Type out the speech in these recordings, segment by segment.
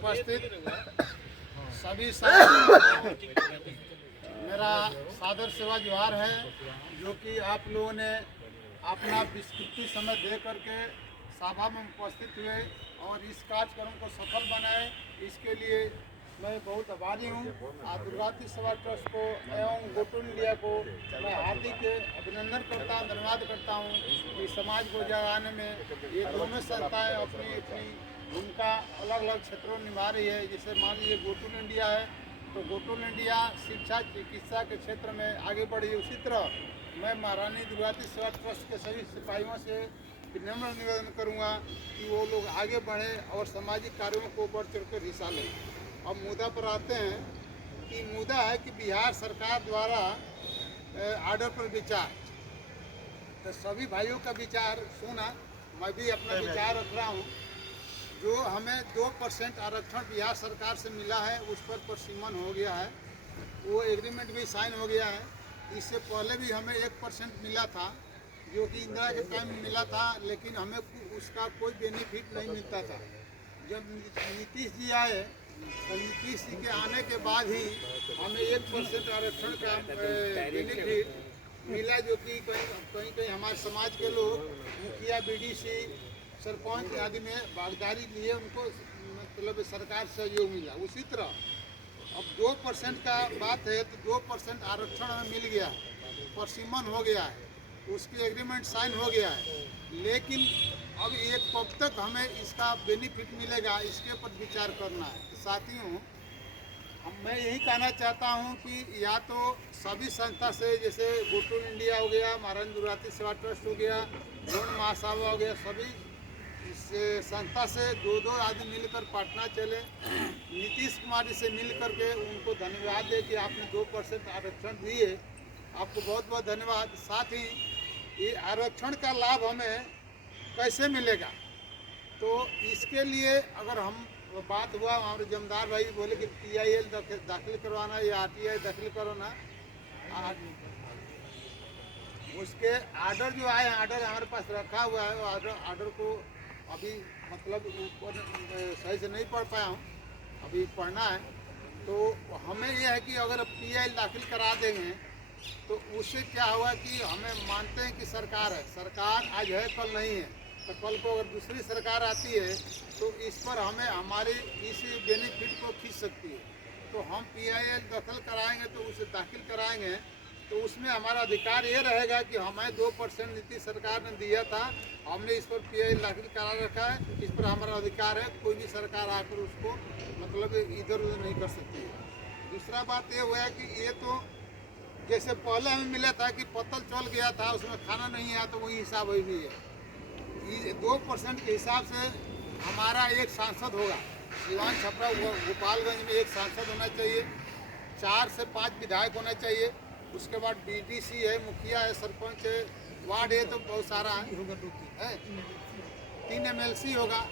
उपस्थित सभी साथियों मेरा सादर सेवा जोहार है, जो कि आप लोगों ने अपना विस्तृत समय दे करके सभा में उपस्थित हुए और इस कार्यक्रम को सफल बनाए। इसके लिए मैं बहुत आभारी हूँ। दुर्गावती सेवा ट्रस्ट को एवं गोटू इंडिया को मैं हार्दिक अभिनंदन करता हूँ, धन्यवाद करता हूँ कि समाज को जगाने में ये दोनों संस्थाएं अपनी अपनी भूमिका अलग अलग क्षेत्रों में निभा रही है। जैसे मान लीजिए गोटू इंडिया है, तो गोटू इंडिया शिक्षा चिकित्सा के क्षेत्र में आगे बढ़ी। उसी तरह मैं महारानी दुर्गावती सेवा ट्रस्ट के सभी सिपाहियों से विनम्र निवेदन करूँगा कि वो लोग आगे बढ़ें और सामाजिक कार्यों को बढ़ चढ़ कर हिस्सा लें। अब मुद्दा पर आते हैं कि मुद्दा है कि बिहार सरकार द्वारा आर्डर पर विचार, तो सभी भाइयों का विचार सुना, मैं भी अपना विचार रख रहा हूँ। जो हमें 2% आरक्षण बिहार सरकार से मिला है उस पर परसिमन हो गया है, वो एग्रीमेंट भी साइन हो गया है। इससे पहले भी हमें 1% मिला था, जो कि इंदिरा के टाइम में मिला था, लेकिन हमें उसका कोई बेनिफिट नहीं मिलता था। जब नीतीश जी आए तो नीतीश जी के आने के बाद ही हमें 1% आरक्षण का बेनिफिट मिला, जो कि कहीं कहीं हमारे समाज के लोग मुखिया, बीडीसी, सरपंच आदि में भागीदारी लिए, उनको मतलब सरकार से सहयोग मिला। उसी तरह अब 2% का बात है, तो 2% आरक्षण हमें मिल गया, परसिमन हो गया है, उसकी एग्रीमेंट साइन हो गया है, लेकिन अब ये कब तक हमें इसका बेनिफिट मिलेगा, इसके ऊपर विचार करना है। साथियों, मैं यही कहना चाहता हूँ कि या तो सभी संस्था से, जैसे गोटू इंडिया हो गया, महारानी दुर्गावती सेवा ट्रस्ट हो गया, द्रोण महासभा हो गया, सभी इस संस्था से 2-2 आदमी मिलकर पटना चले, नीतीश कुमार जी से मिल करके उनको धन्यवाद दे कि आपने 2% आरक्षण दिए, आपको बहुत बहुत धन्यवाद। साथ ही ये आरक्षण का लाभ हमें कैसे मिलेगा, तो इसके लिए अगर हम बात हुआ, हमारे जमदार भाई बोले कि PIL दाखिल करवाना या RTI दाखिल करवाना, उसके आर्डर जो आए, आर्डर हमारे पास रखा हुआ है, आर्डर को अभी मतलब ऊपर सही से नहीं पढ़ पाया हूँ, अभी पढ़ना है। तो हमें यह है कि अगर PIL दाखिल करा देंगे तो उससे क्या हुआ कि हमें मानते हैं कि सरकार है, सरकार आज है कल नहीं है, तो कल को अगर दूसरी सरकार आती है तो इस पर हमें हमारी इस बेनिफिट को खींच सकती है। तो हम PIL दाखिल कराएंगे, तो उसे दाखिल कराएंगे तो उसमें हमारा अधिकार ये रहेगा कि हमें 2% नीतीश सरकार ने दिया था, हमने इस पर PIL दाखिल करा रखा है, इस पर हमारा अधिकार है, कोई भी सरकार आकर उसको मतलब इधर उधर नहीं कर सकती है। दूसरा बात ये हुआ है कि ये तो जैसे पहले हमें मिला था कि पत्तल चल गया था, उसमें खाना नहीं आया, तो वही हिसाब वही भी है। 2% के हिसाब से हमारा एक सांसद होगा, सिवान, छपरा, गोपालगंज में एक सांसद होना चाहिए, 4 से 5 विधायक होना चाहिए, उसके बाद BDC है, मुखिया है, सरपंच है, वार्ड है, तो बहुत सारा है, 3 MLC होगा।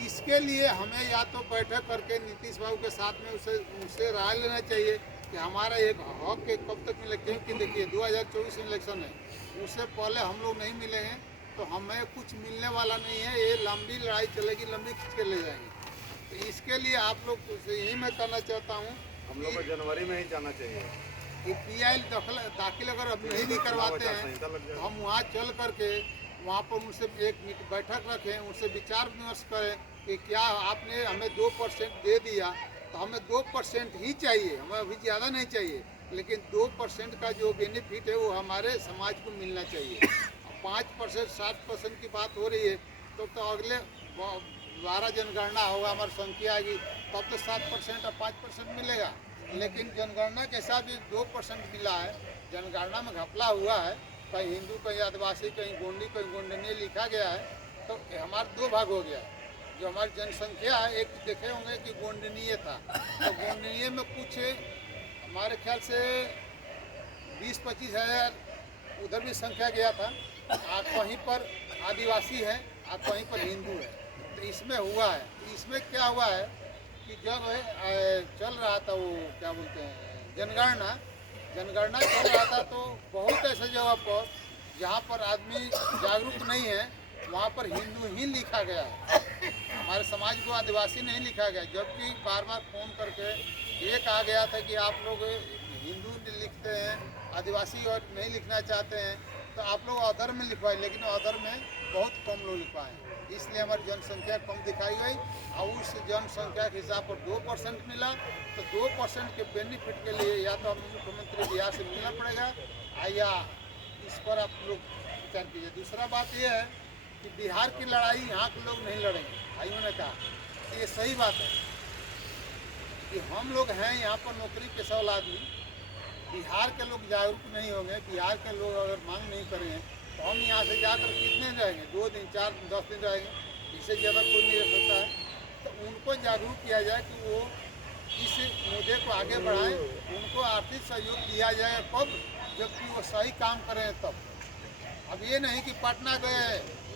इसके लिए हमें या तो बैठक करके नीतीश बाबू के साथ में उससे राय लेना चाहिए कि हमारा एक हक के कब तक मिले, क्योंकि देखिए 2024 इलेक्शन है, उससे पहले हम लोग नहीं मिलेंगे तो हमें कुछ मिलने वाला नहीं है, ये लंबी लड़ाई चलेगी, लंबी खींच के ले जाएंगे। तो इसके लिए आप लोग से यही मैं कहना चाहता हूँ, हम लोग को जनवरी में ही जाना चाहिए कि PIL दाखिल अगर अब नहीं भी करवाते हैं तो हम वहाँ चल करके वहाँ पर उनसे एक बैठक रखें, उनसे विचार विमर्श करें कि क्या आपने हमें 2% दे दिया, तो हमें 2% ही चाहिए, हमें अभी ज़्यादा नहीं चाहिए, लेकिन 2% का जो बेनिफिट है वो हमारे समाज को मिलना चाहिए। 5%, 60% की बात हो रही है, तो अगले 12 जनगणना होगा, हमारी संख्या आएगी, तब तो 7% और 5% मिलेगा, लेकिन जनगणना के हिसाब से 2% मिला है, जनगणना में घपला हुआ है, कहीं हिंदू, कहीं आदिवासी, कहीं गोंडी, कहीं गोंडनी लिखा गया है, तो हमारा 2 भाग हो गया। जो हमारी जनसंख्या है, एक देखे होंगे कि गोंडनीय था, तो गोंडनीय में कुछ हमारे ख्याल से 20-25 हज़ार उधर भी संख्या गया था, कहीं पर आदिवासी है, कहीं पर हिंदू है, तो इसमें हुआ है। इसमें क्या हुआ है कि जब चल रहा था वो क्या बोलते हैं जनगणना चल रहा था, तो बहुत ऐसे जगह पर जहाँ पर आदमी जागरूक नहीं है, वहाँ पर हिंदू ही लिखा गया है, हमारे समाज को आदिवासी नहीं लिखा गया। जबकि बार बार फ़ोन करके ये कहा गया था कि आप लोग हिंदू लिखते हैं, आदिवासी और नहीं लिखना चाहते हैं तो आप लोग अदर में लिखवाए, लेकिन अदर में बहुत कम लोग लिखवाए, इसलिए हमारी जनसंख्या कम दिखाई गई। और उस जनसंख्या के हिसाब पर 2% मिला, तो 2% के बेनिफिट के लिए या तो हम मुख्यमंत्री बिहार से मिलना पड़ेगा या इस पर आप लोग विचार कीजिए। दूसरा बात यह है कि बिहार की लड़ाई यहाँ के लोग नहीं लड़ेंगे, भाइयों ने कहा ये सही बात है कि हम लोग हैं यहाँ पर नौकरी पेशा वाला आदमी, बिहार के लोग जागरूक नहीं होंगे, बिहार के लोग अगर मांग नहीं करेंगे तो हम यहाँ से जाकर कितने रहेंगे, 2 दिन 4 दिन 10 दिन रहेंगे, इससे ज़्यादा कोई नहीं रह सकता है। तो उनको जागरूक किया जाए कि वो इस मुद्दे को आगे बढ़ाएं, उनको आर्थिक सहयोग दिया जाए कब, जबकि वो सही काम करें तब। अब ये नहीं कि पटना गए,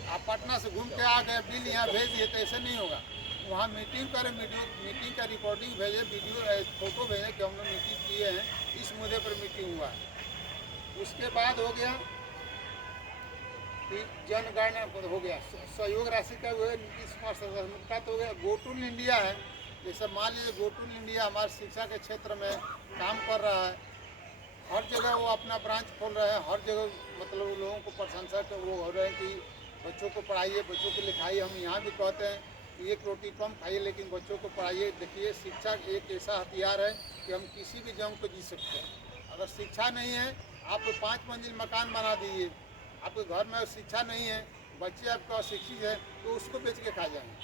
आप पटना से घूम के आ गए, बिल यहाँ भेज दिए, तो ऐसे नहीं होगा। वहाँ मीटिंग करें, मीटिंग का रिकॉर्डिंग भेजें, वीडियो फोटो भेजें कि हम लोग मीटिंग किए हैं, इस मुद्दे पर मीटिंग हुआ है। उसके बाद हो गया कि जनगणना हो गया, सहयोग राशि का हुआ, नीतीश कुमार सरकार का तो हो गया। गो टू इंडिया है, जैसे मान लीजिए गो टू इंडिया हमारे शिक्षा के क्षेत्र में काम कर रहा है, हर जगह वो अपना ब्रांच खोल रहे हैं, हर जगह मतलब लोगों को प्रशंसा के वो हो रहे हैं कि बच्चों को पढ़ाइए, बच्चों को लिखाइए। हम यहाँ भी कहते हैं कि एक रोटी कम खाइए लेकिन बच्चों को पढ़ाइए। देखिए शिक्षा एक ऐसा हथियार है कि हम किसी भी जंग को जीत सकते हैं। अगर शिक्षा नहीं है, आप 5 मंजिल मकान बना दीजिए, आपके घर में शिक्षा नहीं है, बच्चे आपका अशिक्षित है तो उसको बेच के खा जाएंगे।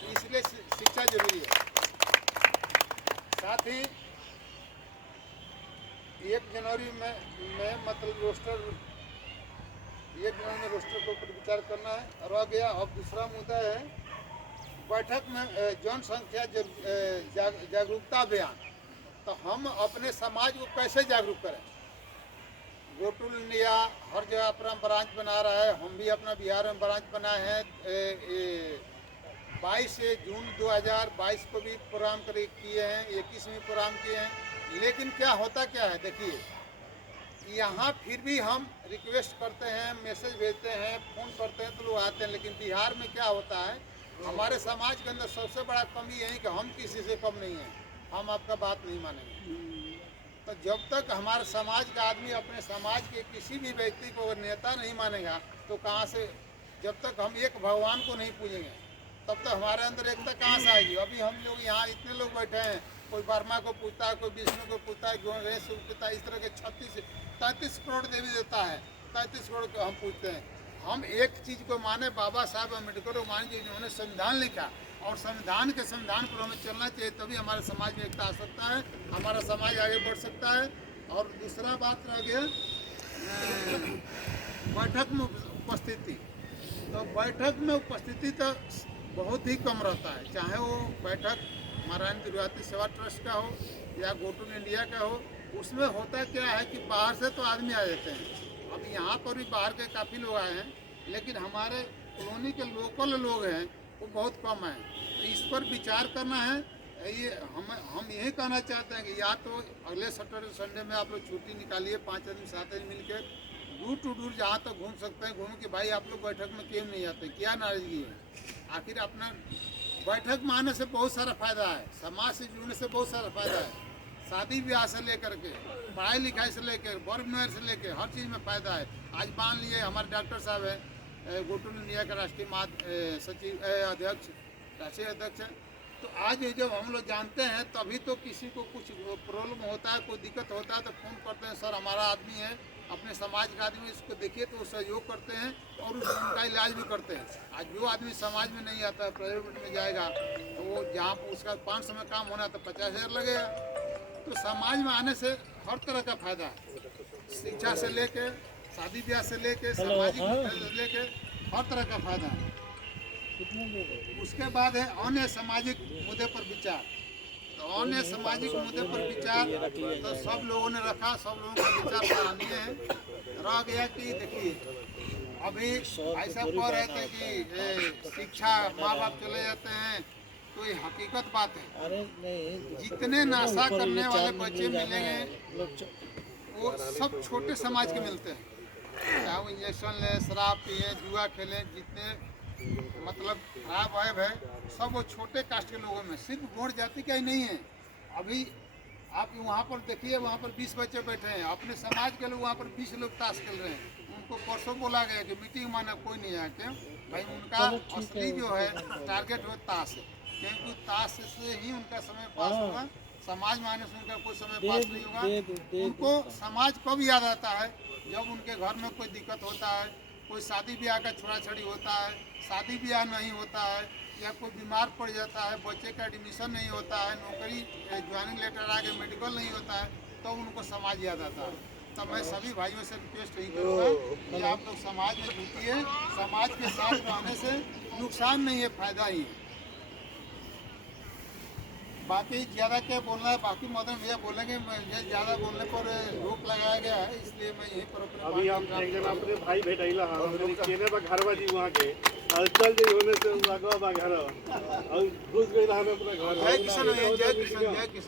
तो इसलिए शिक्षा जरूरी है। साथ ही 1 जनवरी में मतलब रोस्टर, 1 जनवरी में रोस्टर के ऊपर विचार करना है, रह गया। अब दूसरा मुद्दा है बैठक में जनसंख्या जागरूकता अभियान। तो हम अपने समाज को कैसे जागरूक करें? गो टू इंडिया हर जगह अपना ब्रांच बना रहा है, हम भी अपना बिहार में ब्रांच बनाए हैं। 22 जून 2022 को भी प्रोग्राम किए हैं, 21 में प्रोग्राम किए हैं। लेकिन क्या होता क्या है, देखिए यहाँ फिर भी हम रिक्वेस्ट करते हैं, मैसेज भेजते हैं, फ़ोन करते हैं तो लोग आते हैं। लेकिन बिहार में क्या होता है, हमारे समाज के अंदर सबसे बड़ा कमी यही कि हम किसी से कम नहीं हैं, हम आपका बात नहीं मानेंगे। तो जब तक हमारे समाज का आदमी अपने समाज के किसी भी व्यक्ति को नेता नहीं मानेगा तो कहाँ से, जब तक हम एक भगवान को नहीं पूजेंगे तब तक हमारे अंदर एकता कहाँ से आएगी। अभी हम लोग यहाँ इतने लोग बैठे हैं, कोई वर्मा को पूछता है, कोई विष्णु को पूछता है, गणेश को पूछता है, इस तरह के 33 करोड़ देवी देवता है, 33 करोड़ को हम पूछते हैं। हम एक चीज़ को माने, बाबा साहब अम्बेडकर को माने, जिन्होंने संविधान लिखा और संविधान के संविधान पर हमें चलना चाहिए, तभी हमारे समाज में एकता आ सकता है, हमारा समाज आगे बढ़ सकता है। और दूसरा बात रह गया बैठक में उपस्थिति। तो बैठक में उपस्थिति तो बहुत ही कम रहता है, चाहे वो बैठक नारायण तिरुपति सेवा ट्रस्ट का हो या गो टू इंडिया का हो। उसमें होता क्या है कि बाहर से तो आदमी आ जाते हैं, अब यहाँ पर भी बाहर के काफ़ी लोग आए हैं, लेकिन हमारे कॉलोनी के लोकल लोग हैं वो बहुत कम हैं। तो इस पर विचार करना है। ये हम यही कहना चाहते हैं कि या तो अगले सैटरडे संडे में आप लोग छुट्टी निकालिए, 5 आदमी 7 आदमी मिलकर दूर टू दूर जहाँ तक घूम सकते हैं घूम के, भाई आप लोग बैठक में क्यों नहीं आते, क्या नाराजगी है? आखिर अपना बैठक में आने से बहुत सारा फायदा है, समाज से जुड़ने से बहुत सारा फायदा है, शादी ब्याह से लेकर के, पढ़ाई लिखाई से लेकर, वर्ग मेहर से लेकर हर चीज़ में फ़ायदा है। आज मान लिए हमारे डॉक्टर साहब हैं, गो टू इंडिया का राष्ट्रीय सचिव अध्यक्ष, राष्ट्रीय अध्यक्ष हैं। तो आज जब हम लोग जानते हैं तभी तो किसी को कुछ प्रॉब्लम होता है, कोई दिक्कत होता है तो फ़ोन करते हैं, सर हमारा आदमी है, अपने समाज का आदमी, इसको देखिए, तो सहयोग करते हैं और उनका इलाज भी करते हैं। आज जो आदमी समाज में नहीं आता है, प्राइवेट में जाएगा तो वो जहाँ उसका 500 में काम होना तो 50,000 लगेगा। तो समाज में आने से हर तरह का फायदा है, शिक्षा से लेके, शादी ब्याह से लेके, सामाजिक से लेके हर तरह का फायदा है। उसके बाद है अन्य सामाजिक मुद्दे पर विचार। तो अन्य सामाजिक मुद्दे पर विचार तो सब लोगों ने रखा, सब लोगों का विचार सराहनीय है। रह गया कि देखिए अभी ऐसा कह रहे थे कि शिक्षा माँ बाप चले जाते हैं, तो ये हकीकत बात है। जितने नशा करने वाले बच्चे मिलेंगे वो सब छोटे समाज के मिलते हैं, चाहे वो इंजेक्शन लें, शराब पिए, जुआ खेलें, जितने मतलब खराब वाइब है सब वो छोटे कास्ट के लोगों में, सिर्फ गोंड जाति का ही नहीं है। अभी आप वहाँ पर देखिए, वहाँ पर 20 बच्चे बैठे हैं, अपने समाज के लोग वहाँ पर 20 लोग ताश खेल रहे हैं। उनको परसों बोला गया कि मीटिंग माना कोई नहीं आया, क्यों भाई? उनका असली जो है टारगेट वो ताश है, क्योंकि ताश से ही उनका समय पास होगा, समाज मानने से उनका कोई समय पास नहीं होगा। उनको समाज कब याद आता है? जब उनके घर में कोई दिक्कत होता है, कोई शादी ब्याह का छोड़ा छड़ी होता है, शादी ब्याह नहीं होता है, या कोई बीमार पड़ जाता है, बच्चे का एडमिशन नहीं होता है, नौकरी ज्वाइनिंग लेटर आगे मेडिकल नहीं होता है, तो उनको समाज याद आता है। तो मैं सभी भाइयों से रिक्वेस्ट यही करूँगा कि आप लोग समाज में जुटिए। समाज के साथ रहने से नुकसान नहीं है, फायदा ही है। बाकी ज़्यादा क्या बोलना है, बाकी मदन भैया बोलेंगे। मुझे ज़्यादा बोलने पर रोक लगाया गया है, इसलिए मैं यहीं पर अपनी अभी बात हम एक जन अपने भाई भेटैला हम केने बा घरवा जी वहां के और चल जे होने से लगवा बा घर और घुस गई हमें अपना घर। जय किशन भैया, जय किशन, जय किशन।